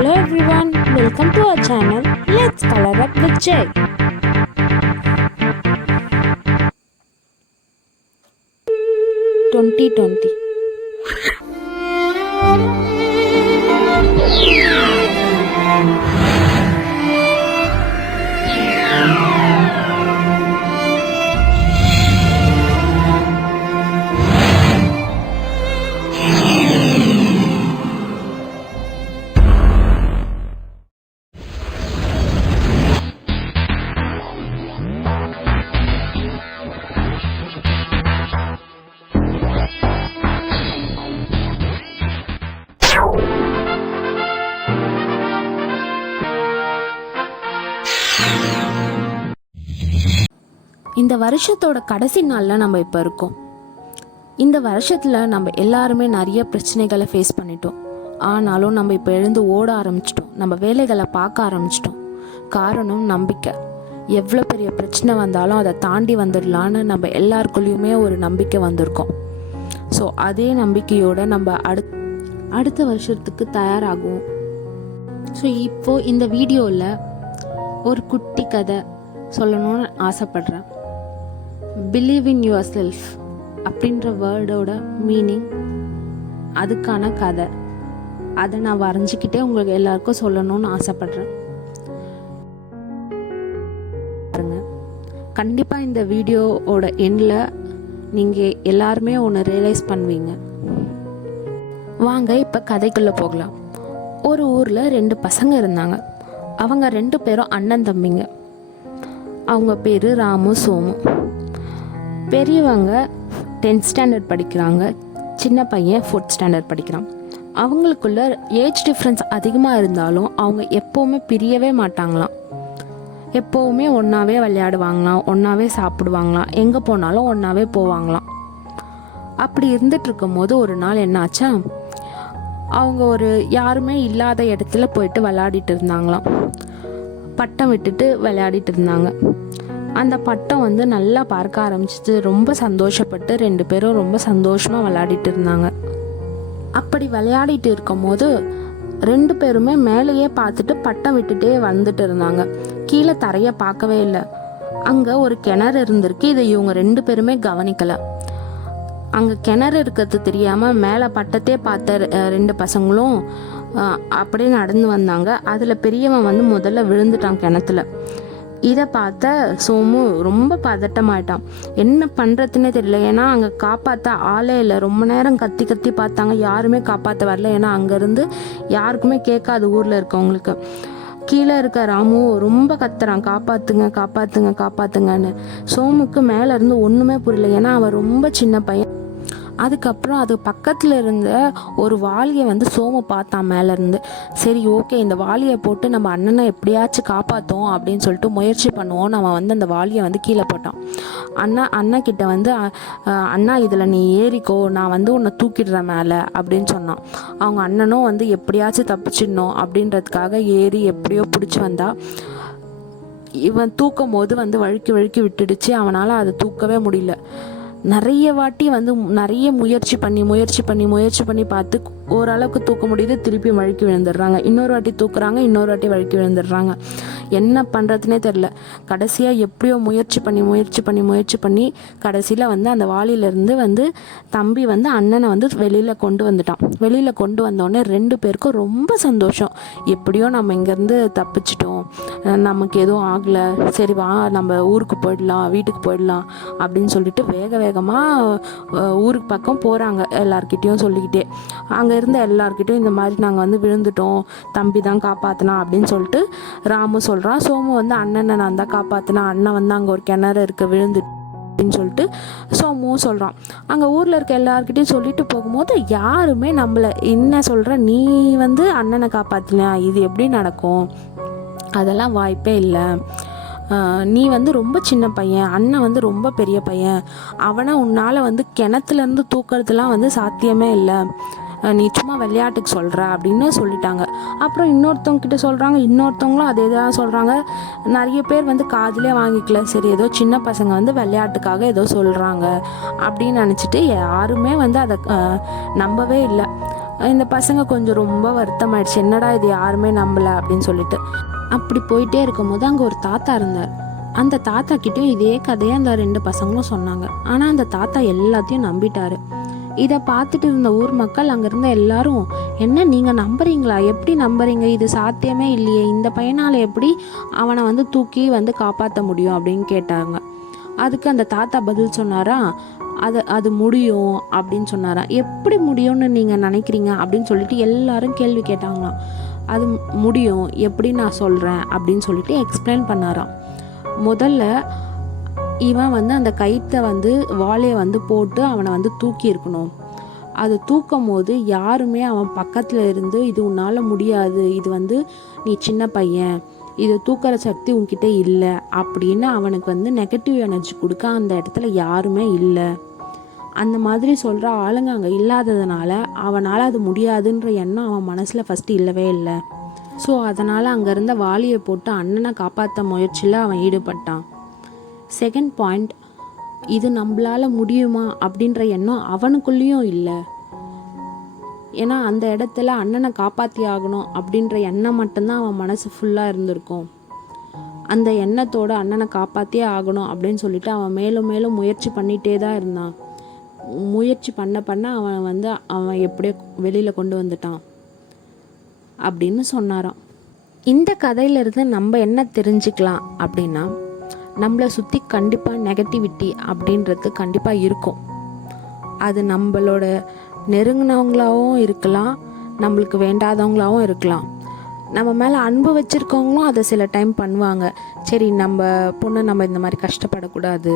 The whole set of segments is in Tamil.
Hello everyone, welcome to our channel. Let's color up with Jay. "2020 இந்த வருஷத்தோட கடைசி நாளில் நம்ம இப்போ இருக்கோம். இந்த வருஷத்தில் நம்ம எல்லாருமே நிறைய பிரச்சனைகளை ஃபேஸ் பண்ணிட்டோம். ஆனாலும் நம்ம இப்போ எழுந்து ஓட ஆரம்பிச்சிட்டோம், நம்ம வேலைகளை பார்க்க ஆரம்பிச்சிட்டோம். காரணம் நம்பிக்கை. எவ்வளோ பெரிய பிரச்சனை வந்தாலும் அதை தாண்டி வந்துடலான்னு நம்ம எல்லாருக்குள்ளேயுமே ஒரு நம்பிக்கை வந்திருக்கோம். ஸோ அதே நம்பிக்கையோடு நம்ம அடுத்த வருஷத்துக்கு தயாராகும். ஸோ இப்போது இந்த வீடியோவில் ஒரு குட்டி கதை சொல்லணும்னு ஆசைப்படுறேன். பிலீவ் இன் யுவர் செல்ஃப் அப்படின்ற வேர்டோட மீனிங், அதுக்கான கதை. அதை நான் வரைஞ்சிக்கிட்டே உங்களுக்கு எல்லாருக்கும் சொல்லணும்னு ஆசைப்படுறேன். பாருங்க, கண்டிப்பாக இந்த வீடியோவோட எண்டில் நீங்கள் எல்லாருமே ஒன்று ரியலைஸ் பண்ணுவீங்க. வாங்க இப்போ கதைக்குள்ளே போகலாம். ஒரு ஊரில் 2 பசங்க இருந்தாங்க. அவங்க 2 பேரும் அண்ணன் தம்பிங்க. அவங்க பேர் ராமு, சோமு. பெரியவங்க 10th ஸ்டாண்டர்ட் படிக்கிறாங்க, சின்ன பையன் 4th ஸ்டாண்டர்ட் படிக்கிறான். அவங்களுக்குள்ள ஏஜ் டிஃப்ரென்ஸ் அதிகமாக இருந்தாலும் அவங்க எப்போவுமே பிரியவே மாட்டாங்களாம். எப்போவுமே ஒன்றாவே விளையாடுவாங்களாம், ஒன்றாவே சாப்பிடுவாங்களாம், எங்கே போனாலும் ஒன்றாவே போவாங்களாம். அப்படி இருந்துட்டு இருக்கும்போது ஒரு நாள் என்னாச்சா, அவங்க ஒரு யாருமே இல்லாத இடத்துல போயிட்டு விளையாடிட்டு இருந்தாங்களாம். பட்டம் விட்டுட்டு விளையாடிட்டு இருந்தாங்க. அந்த பட்டம் நல்லா பார்க்க ஆரம்பிச்சிச்சு. ரொம்ப சந்தோஷப்பட்டு 2 பேரும் ரொம்ப சந்தோஷமாக விளையாடிட்டு இருந்தாங்க. அப்படி விளையாடிட்டு இருக்கும் போது 2 பேருமே மேலேயே பார்த்துட்டு பட்டம் விட்டுட்டே வந்துட்டு இருந்தாங்க. கீழே தரையை பார்க்கவே இல்லை. அங்கே ஒரு கிணறு இருந்திருக்கு. இதை இவங்க 2 பேருமே கவனிக்கலை. அங்கே கிணறு இருக்கிறது தெரியாமல் மேலே பட்டத்தே பார்த்த 2 பசங்களும் அப்படியே நடந்து வந்தாங்க. அதில் பெரியவன் முதல்ல விழுந்துட்டான் கிணத்துல. இதை பார்த்த சோமு ரொம்ப பதட்டமாயிட்டான். என்ன பண்ணுறதுன்னே தெரியல. ஏன்னா அங்கே காப்பாற்ற ஆளே இல்லை. ரொம்ப நேரம் கத்தி கத்தி பார்த்தாங்க, யாருமே காப்பாற்ற வரல. ஏன்னா அங்கேருந்து யாருக்குமே கேட்காது ஊரில் இருக்கவங்களுக்கு. கீழே இருக்க ராமு ரொம்ப கத்துறான், காப்பாற்றுங்க காப்பாற்றுங்க காப்பாற்றுங்கன்னு. சோமுக்கு மேலேருந்து ஒன்றுமே புரியல. ஏன்னா அவன் ரொம்ப சின்ன பையன். அதுக்கப்புறம் அது பக்கத்தில் இருந்த ஒரு வாளியை சோமு பார்த்தான் மேலேருந்து. சரி, ஓகே, இந்த வாளியை போட்டு நம்ம அண்ணனை எப்படியாச்சும் காப்பாற்றோம் அப்படின்னு சொல்லிட்டு முயற்சி பண்ணுவோம். அவன் அந்த வாளியை கீழே போட்டான். அண்ணா கிட்ட அண்ணா இதில் நீ ஏறிக்கோ, நான் உன்னை தூக்கிடுறேன் மேலே அப்படின்னு சொன்னான். அவங்க அண்ணனும் எப்படியாச்சும் தப்பிச்சிடணும் அப்படின்றதுக்காக ஏறி எப்படியோ பிடிச்சி வந்தா. இவன் தூக்கும் போது வழுக்கி வழுக்கி விட்டுடுச்சு. அவனால் அதை தூக்கவே முடியல. நிறைய வாட்டி நிறைய முயற்சி பண்ணி பார்த்து ஓரளவுக்கு தூக்க முடியுது. திருப்பி வழுக்கி விழுந்துடுறாங்க. இன்னொரு வாட்டி தூக்குறாங்க, இன்னொரு வாட்டி வழுக்கி விழுந்துடுறாங்க. என்ன பண்ணுறதுனே தெரில. கடைசியாக எப்படியோ முயற்சி பண்ணி கடைசியில் அந்த வாளியிலேருந்து தம்பி அண்ணனை வெளியில் கொண்டு வந்துட்டான். வெளியில் கொண்டு வந்தோடனே 2 பேருக்கும் ரொம்ப சந்தோஷம். எப்படியோ நம்ம இங்கேருந்து தப்பிச்சிட்டோம், நமக்கு எதுவும் ஆகலை, சரி வா நம்ம ஊருக்கு போயிடலாம், வீட்டுக்கு போயிடலாம் அப்படின்னு சொல்லிட்டு வேகமாக ஊருக்கு பக்கம் போகிறாங்க. எல்லார்கிட்டையும் சொல்லிக்கிட்டே, அங்கே இருந்த எல்லார்கிட்டையும் இந்த மாதிரி நாங்கள் விழுந்துட்டோம், தம்பி தான் காப்பாற்றினா அப்படின்னு சொல்லிட்டு ராமு சொல்கிறான். சோமு அண்ணனை நான் தான் காப்பாற்றினா, அண்ணன் அங்கே ஒரு கிணறு இருக்க விழுந்து அப்படின்னு சொல்லிட்டு சோமுவும் சொல்கிறான். அங்கே ஊரில் இருக்க எல்லார்கிட்டையும் சொல்லிட்டு போகும்போது யாருமே நம்மளை என்ன சொல்கிற, நீ அண்ணனை காப்பாற்றினா இது எப்படி நடக்கும், அதெல்லாம் வாய்ப்பே இல்லை, நீ ரொம்ப சின்ன பையன், அண்ணன் ரொம்ப பெரிய பையன், அவனை உன்னால் கிணத்துலேருந்து தூக்கிறதுலாம் சாத்தியமே இல்லை, நீ சும்மா விளையாட்டுக்கு சொல்கிற அப்படின்னு சொல்லிட்டாங்க. அப்புறம் இன்னொருத்தவங்க கிட்ட சொல்கிறாங்க, இன்னொருத்தவங்களும் அதே தான் சொல்கிறாங்க. நிறைய பேர் காதிலே வாங்கிக்கல. சரி, ஏதோ சின்ன பசங்க விளையாட்டுக்காக ஏதோ சொல்கிறாங்க அப்படின்னு நினச்சிட்டு யாருமே அதை நம்பவே இல்லை. இந்த பசங்க கொஞ்சம் ரொம்ப வருத்தமாயிடுச்சு, என்னடா இது யாருமே நம்பலை அப்படின்னு சொல்லிட்டு. அப்படி போயிட்டே இருக்கும்போது அங்கே ஒரு தாத்தா இருந்தார். அந்த தாத்தா கிட்டேயும் இதே கதையை அந்த 2 பசங்களும் சொன்னாங்க. ஆனால் அந்த தாத்தா எல்லாத்தையும் நம்பிட்டாரு. இதை பார்த்துட்டு இருந்த ஊர் மக்கள் அங்கே இருந்த எல்லாரும், என்ன நீங்கள் நம்புறீங்களா, எப்படி நம்புறீங்க, இது சாத்தியமே இல்லையே, இந்த பையனால் எப்படி அவனை வந்து தூக்கி வந்து காப்பாற்ற முடியும் அப்படின்னு கேட்டாங்க. அதுக்கு அந்த தாத்தா பதில் சொன்னாரா, அது முடியும் அப்படின்னு சொன்னாரா. எப்படி முடியும்னு நீங்கள் நினைக்கிறீங்க அப்படின்னு சொல்லிட்டு எல்லாரும் கேள்வி கேட்டாங்களாம். அது முடியும், எப்படி நான் சொல்கிறேன் அப்படின்னு சொல்லிட்டு எக்ஸ்பிளைன் பண்ணாராம். முதல்ல இவன் வந்து அந்த கயிற்றை வந்து வாழையை வந்து போட்டு அவனை வந்து தூக்கி இருக்கணும். அது தூக்கும் போது யாருமே அவன் பக்கத்தில் இருந்து இது உன்னால் முடியாது, இது வந்து நீ சின்ன பையன், இது தூக்கிற சக்தி உன்கிட்ட இல்லை அப்படின்னு அவனுக்கு வந்து நெகட்டிவ் எனர்ஜி கொடுக்க அந்த இடத்துல யாருமே இல்லை. அந்த மாதிரி சொல்கிற ஆளுங்க அங்கே இல்லாததுனால அவனால் அது முடியாதுன்ற எண்ணம் அவன் மனசில் ஃபஸ்ட்டு இல்லவே இல்லை. ஸோ அதனால் அங்கே இருந்த வாளியை போட்டு அண்ணனை காப்பாற்ற முயற்சியில் அவன் ஈடுபட்டான். செகண்ட் பாயிண்ட், இது நம்மளால் முடியுமா அப்படின்ற எண்ணம் அவனுக்குள்ளேயும் இல்லை. ஏன்னா அந்த இடத்துல அண்ணனை காப்பாற்றி ஆகணும் அப்படின்ற எண்ணம் மட்டும்தான் அவன் மனசு ஃபுல்லாக இருந்திருக்கும். அந்த எண்ணத்தோடு அண்ணனை காப்பாற்றியே ஆகணும் அப்படின்னு சொல்லிட்டு அவன் மேலும் மேலும் முயற்சி பண்ணிகிட்டே தான் இருந்தான். முயற்சி பண்ண அவன் எப்படியோ வெளியில் கொண்டு வந்துட்டான் அப்படின்னு சொன்னாராம். இந்த கதையிலிருந்து நம்ம என்ன தெரிஞ்சுக்கலாம் அப்படின்னா, நம்மளை சுற்றி கண்டிப்பாக நெகட்டிவிட்டி அப்படின்றது கண்டிப்பாக இருக்கும். அது நம்மளோட நெருங்கினவங்களாகவும் இருக்கலாம், நம்மளுக்கு வேண்டாதவங்களாகவும் இருக்கலாம். நம்ம மேலே அன்பு வச்சுருக்கவங்களும் அதை சில டைம் பண்ணுவாங்க. சரி நம்ம பொண்ணு நம்ம இந்த மாதிரி கஷ்டப்படக்கூடாது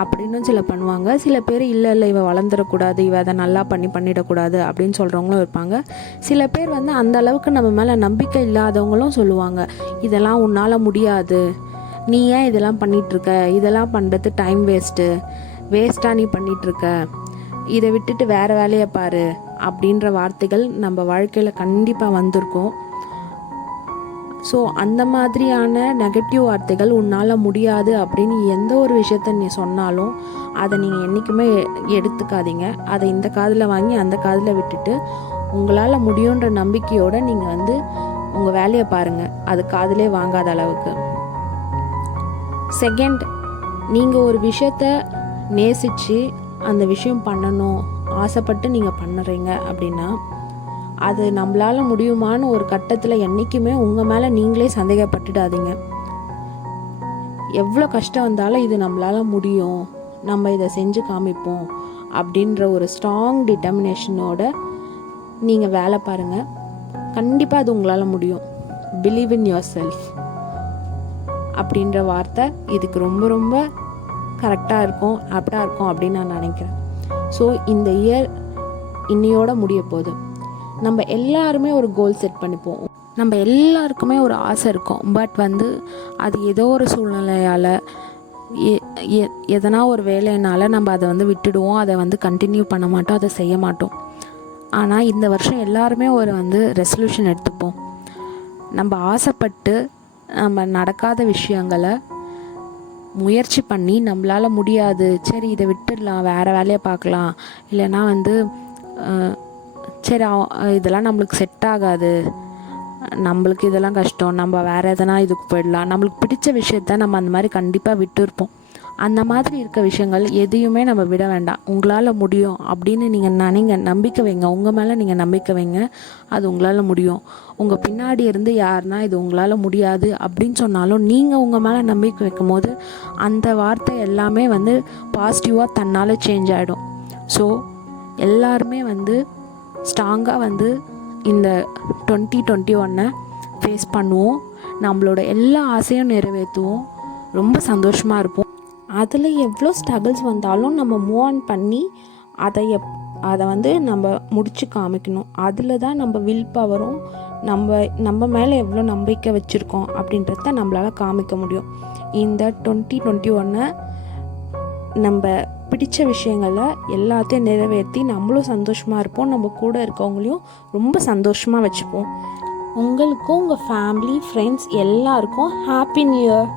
அப்படின்னு சில பண்ணுவாங்க. சில பேர் இல்லை இவ வளர்ந்துடக்கூடாது, இவ அதை நல்லா பண்ணிடக்கூடாது அப்படின்னு சொல்கிறவங்களும் இருப்பாங்க. சில பேர் வந்து அந்த அளவுக்கு நம்ம மேலே நம்பிக்கை இல்லாதவங்களும் சொல்லுவாங்க, இதெல்லாம் உன்னால் முடியாது, நீ ஏன் இதெல்லாம் பண்ணிகிட்ருக்க, இதெல்லாம் பண்ணுறது டைம் வேஸ்ட்டாக நீ பண்ணிகிட்ருக்க, இதை விட்டுட்டு வேறு வேலையை பாரு அப்படின்ற வார்த்தைகள் நம்ம வாழ்க்கையில் கண்டிப்பாக வந்திருக்கும். ஸோ அந்த மாதிரியான நெகட்டிவ் வார்த்தைகள் உன்னால் முடியாது அப்படின்னு எந்த ஒரு விஷயத்த நீ சொன்னாலும் அதை நீங்கள் என்றைக்குமே எடுத்துக்காதீங்க. அதை இந்த காதில் வாங்கி அந்த காதில் விட்டுட்டு உங்களால் முடியுன்ற நம்பிக்கையோடு நீங்கள் வந்து உங்கள் வேலையை பாருங்கள், அது காதிலே வாங்காத அளவுக்கு. செகண்ட், நீங்கள் ஒரு விஷயத்த நேசித்து அந்த விஷயம் பண்ணணும் ஆசைப்பட்டு நீங்கள் பண்ணுறீங்க அப்படின்னா அது நம்மளால் முடியுமான்னு ஒரு கட்டத்தில் என்றைக்குமே உங்கள் மேலே நீங்களே சந்தேகப்பட்டுடாதீங்க. எவ்வளோ கஷ்டம் வந்தாலும் இது நம்மளால் முடியும், நம்ம இதை செஞ்சு காமிப்போம் அப்படின்ற ஒரு ஸ்ட்ராங் டிட்டர்மினேஷனோட நீங்கள் வேலை பாருங்கள். கண்டிப்பாக அது உங்களால் முடியும். பிலீவ் இன் யுவர் செல்ஃப் அப்படின்ற வார்த்தை இதுக்கு ரொம்ப ரொம்ப கரெக்டாக இருக்கும், ஆப்டாக இருக்கும் அப்படின்னு நான் நினைக்கிறேன். ஸோ இந்த இயர் இன்னையோட முடிய போகுது. நம்ம எல்லாருமே ஒரு கோல் செட் பண்ணிப்போம், நம்ம எல்லாருக்குமே ஒரு ஆசை இருக்கும். பட் வந்து அது ஏதோ ஒரு சூழ்நிலையால் எதனா ஒரு வேலையினால் நம்ம அதை வந்து விட்டுடுவோம், அதை வந்து கண்டினியூ பண்ண மாட்டோம், அதை செய்ய மாட்டோம். ஆனால் இந்த வருஷம் எல்லாருமே ஒரு வந்து ரெசல்யூஷன் எடுத்துப்போம். நம்ம ஆசைப்பட்டு நம்ம நடக்காத விஷயங்களை முயற்சி பண்ணி நம்மளால் முடியாது, சரி இதை விட்டுடலாம், வேறு வேலையை பார்க்கலாம், இல்லைன்னா வந்து சரி இதெல்லாம் நம்மளுக்கு செட் ஆகாது, நம்மளுக்கு இதெல்லாம் கஷ்டம், நம்ம வேறு எதனா இதுக்கு போயிடலாம், நம்மளுக்கு பிடிச்ச விஷயத்த நம்ம அந்த மாதிரி கண்டிப்பாக விட்டுருப்போம். அந்த மாதிரி இருக்க விஷயங்கள் எதையுமே நம்ம விட வேண்டாம். உங்களால் முடியும் அப்படின்னு நீங்கள் நம்பிக்கை வைங்க, உங்கள் மேலே நீங்கள் நம்பிக்கை வைங்க, அது உங்களால் முடியும். உங்கள் பின்னாடி இருந்து யாருன்னா இது உங்களால் முடியாது அப்படின்னு சொன்னாலும் நீங்கள் உங்கள் மேலே நம்பிக்கை வைக்கும் போது அந்த வார்த்தை எல்லாமே வந்து பாசிட்டிவாக தன்னால் சேஞ்ச் ஆகிடும். ஸோ எல்லாருமே வந்து ஸ்ட்ராங்காக வந்து இந்த 2021 ஃபேஸ் பண்ணுவோம், நம்மளோட எல்லா ஆசையும் நிறைவேற்றுவோம், ரொம்ப சந்தோஷமாக இருப்போம். அதில் எவ்வளோ ஸ்ட்ரகிள்ஸ் வந்தாலும் நம்ம மூவ் ஆன் பண்ணி அதை வந்து நம்ம முடித்து காமிக்கணும். அதில் தான் நம்ம வில் பவரும் நம்ம மேலே எவ்வளோ நம்பிக்கை வச்சுருக்கோம் அப்படின்றத நம்மளால் காமிக்க முடியும். இந்த 2021 நம்ம பிடிச்ச விஷயங்களை எல்லாத்தையும் நிறைவேற்றி நம்மளும் சந்தோஷமாக இருப்போம், நம்ம கூட இருக்கவங்களையும் ரொம்ப சந்தோஷமாக வச்சுப்போம். உங்களுக்கும் உங்கள் ஃபேமிலி ஃப்ரெண்ட்ஸ் எல்லாருக்கும் ஹாப்பி நியூ இயர்.